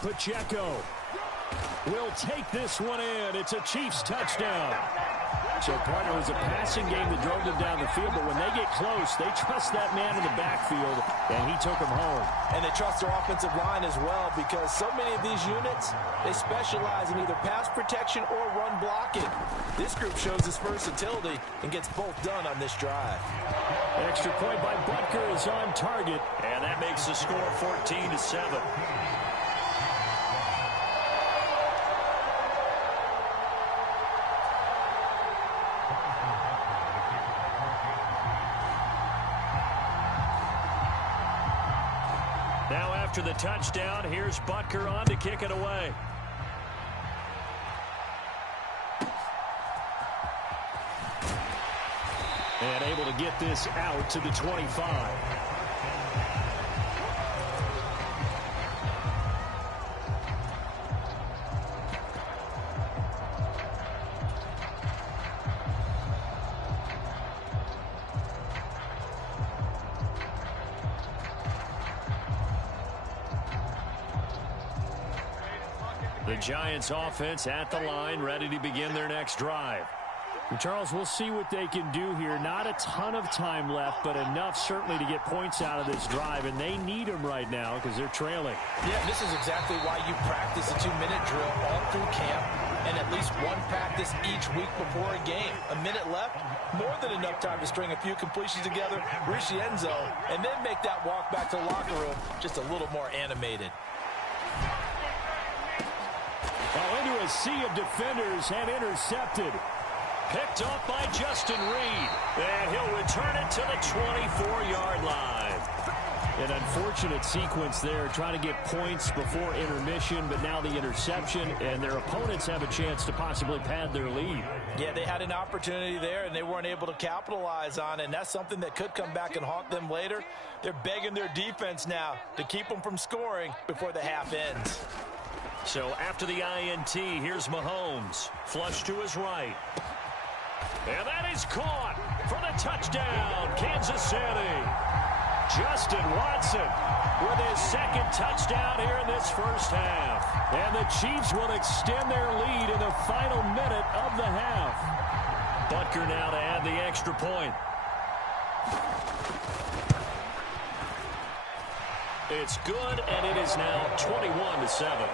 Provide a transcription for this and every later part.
Pacheco will take this one in. It's a Chiefs touchdown. So, partner, it was a passing game that drove them down the field, but when they get close, they trust that man in the backfield, and he took them home. And they trust their offensive line as well, because so many of these units, they specialize in either pass protection or run blocking. This group shows its versatility and gets both done on this drive. Extra point by Butker is on target, and that makes the score 14-7. Now after the touchdown, here's Butker on to kick it away. And able to get this out to the 25. The Giants offense at the line, ready to begin their next drive. And Charles, we'll see what they can do here. Not a ton of time left, but enough certainly to get points out of this drive, and they need them right now because they're trailing. Yeah, this is exactly why you practice a 2-minute drill all through camp and at least one practice each week before a game. A minute left, more than enough time to string a few completions together, reach the end zone, and then make that walk back to the locker room just a little more animated. Into a sea of defenders and intercepted. Picked off by Justin Reed. And he'll return it to the 24-yard line. An unfortunate sequence there, trying to get points before intermission, but now the interception, and their opponents have a chance to possibly pad their lead. Yeah, they had an opportunity there, and they weren't able to capitalize on it, and that's something that could come back and haunt them later. They're begging their defense now to keep them from scoring before the half ends. So after the INT, here's Mahomes. Flush to his right. And that is caught for the touchdown, Kansas City. Justin Watson with his second touchdown here in this first half. And the Chiefs will extend their lead in the final minute of the half. Butker now to add the extra point. It's good, and it is now 21-7.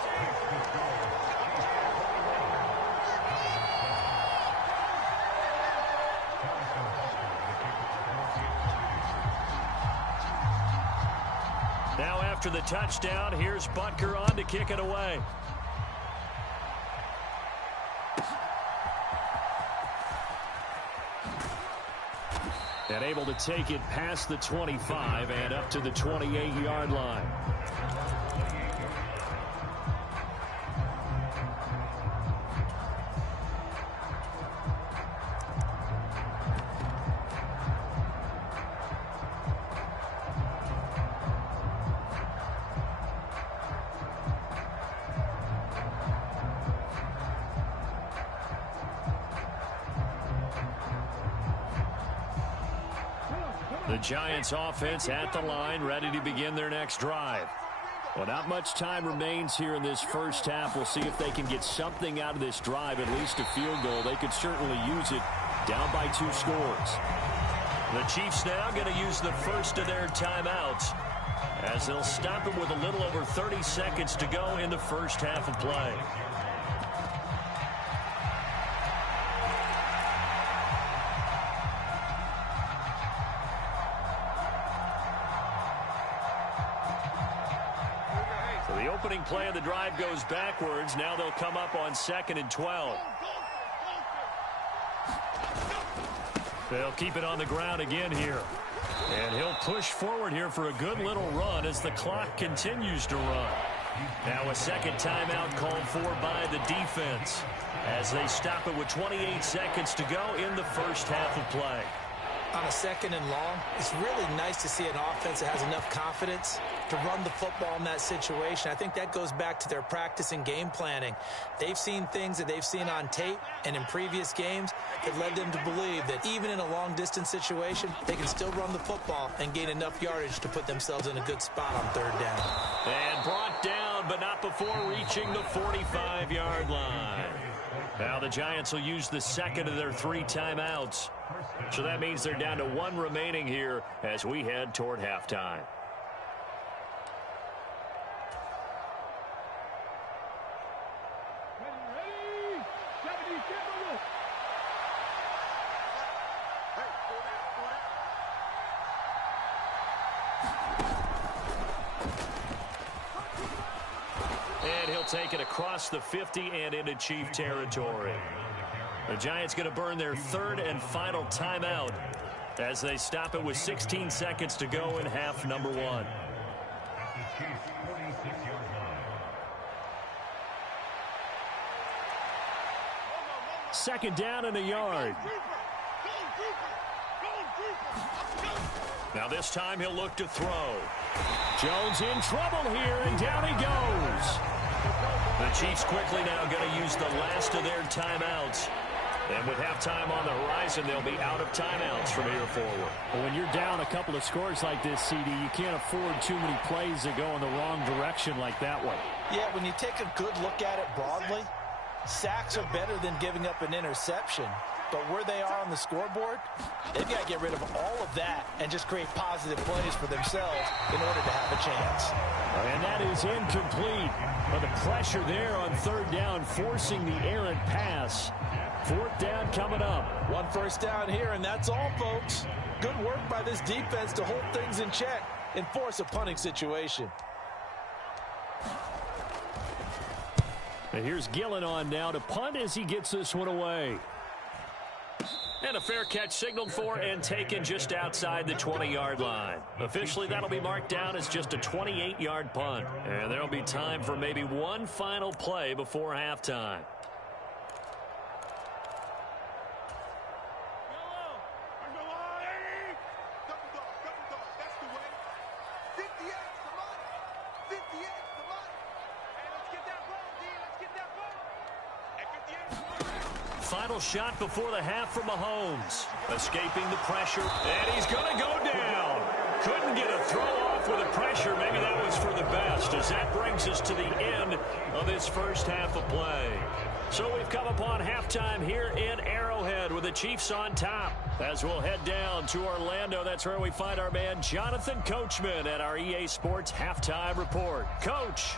Now after the touchdown, here's Butker on to kick it away. And able to take it past the 25 and up to the 28-yard line. The Giants offense at the line, ready to begin their next drive. Well, not much time remains here in this first half. We'll see if they can get something out of this drive, at least a field goal. They could certainly use it down by 2 scores. The Chiefs now going to use the first of their timeouts as they'll stop it with a little over 30 seconds to go in the first half of play. The opening play of the drive goes backwards. Now they'll come up on 2nd and 12. They'll keep it on the ground again here. And he'll push forward here for a good little run as the clock continues to run. Now a second timeout called for by the defense as they stop it with 28 seconds to go in the first half of play. On a second and long, it's really nice to see an offense that has enough confidence to run the football in that situation. I think that goes back to their practice and game planning. They've seen things that they've seen on tape and in previous games that led them to believe that even in a long-distance situation, they can still run the football and gain enough yardage to put themselves in a good spot on third down. And brought down, but not before reaching the 45-yard line. Now the Giants will use the second of their 3 timeouts. So that means they're down to 1 remaining here as we head toward halftime. And he'll take it across the 50 and into Chief territory. The Giants going to burn their 3rd and final timeout as they stop it with 16 seconds to go in half number 1. Second down and a yard. Now this time he'll look to throw. Jones in trouble here, and down he goes. The Chiefs quickly now going to use the last of their timeouts. And with halftime on the horizon, they'll be out of timeouts from here forward. Well, when you're down a couple of scores like this, CD, you can't afford too many plays that go in the wrong direction like that one. Yeah, when you take a good look at it broadly, sacks are better than giving up an interception. But where they are on the scoreboard, they've got to get rid of all of that and just create positive plays for themselves in order to have a chance. And that is incomplete. But the pressure there on third down, forcing the errant pass. 4th down coming up. 1 first down here, and that's all, folks. Good work by this defense to hold things in check and force a punting situation. And here's Gillen on now to punt as he gets this one away. And a fair catch signaled for and taken just outside the 20-yard line. Officially, that'll be marked down as just a 28-yard punt. And there'll be time for maybe one final play before halftime. Final shot before the half from Mahomes. Escaping the pressure, and he's going to go down. Couldn't get a throw off with the pressure. Maybe that was for the best, as that brings us to the end of this first half of play. So we've come upon halftime here in Arrowhead with the Chiefs on top. As we'll head down to Orlando, that's where we find our man Jonathan Coachman at our EA Sports Halftime Report. Coach.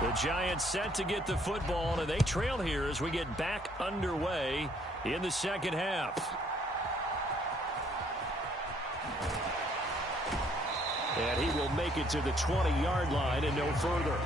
The Giants set to get the football, and they trail here as we get back underway in the second half. And he will make it to the 20-yard line and no further.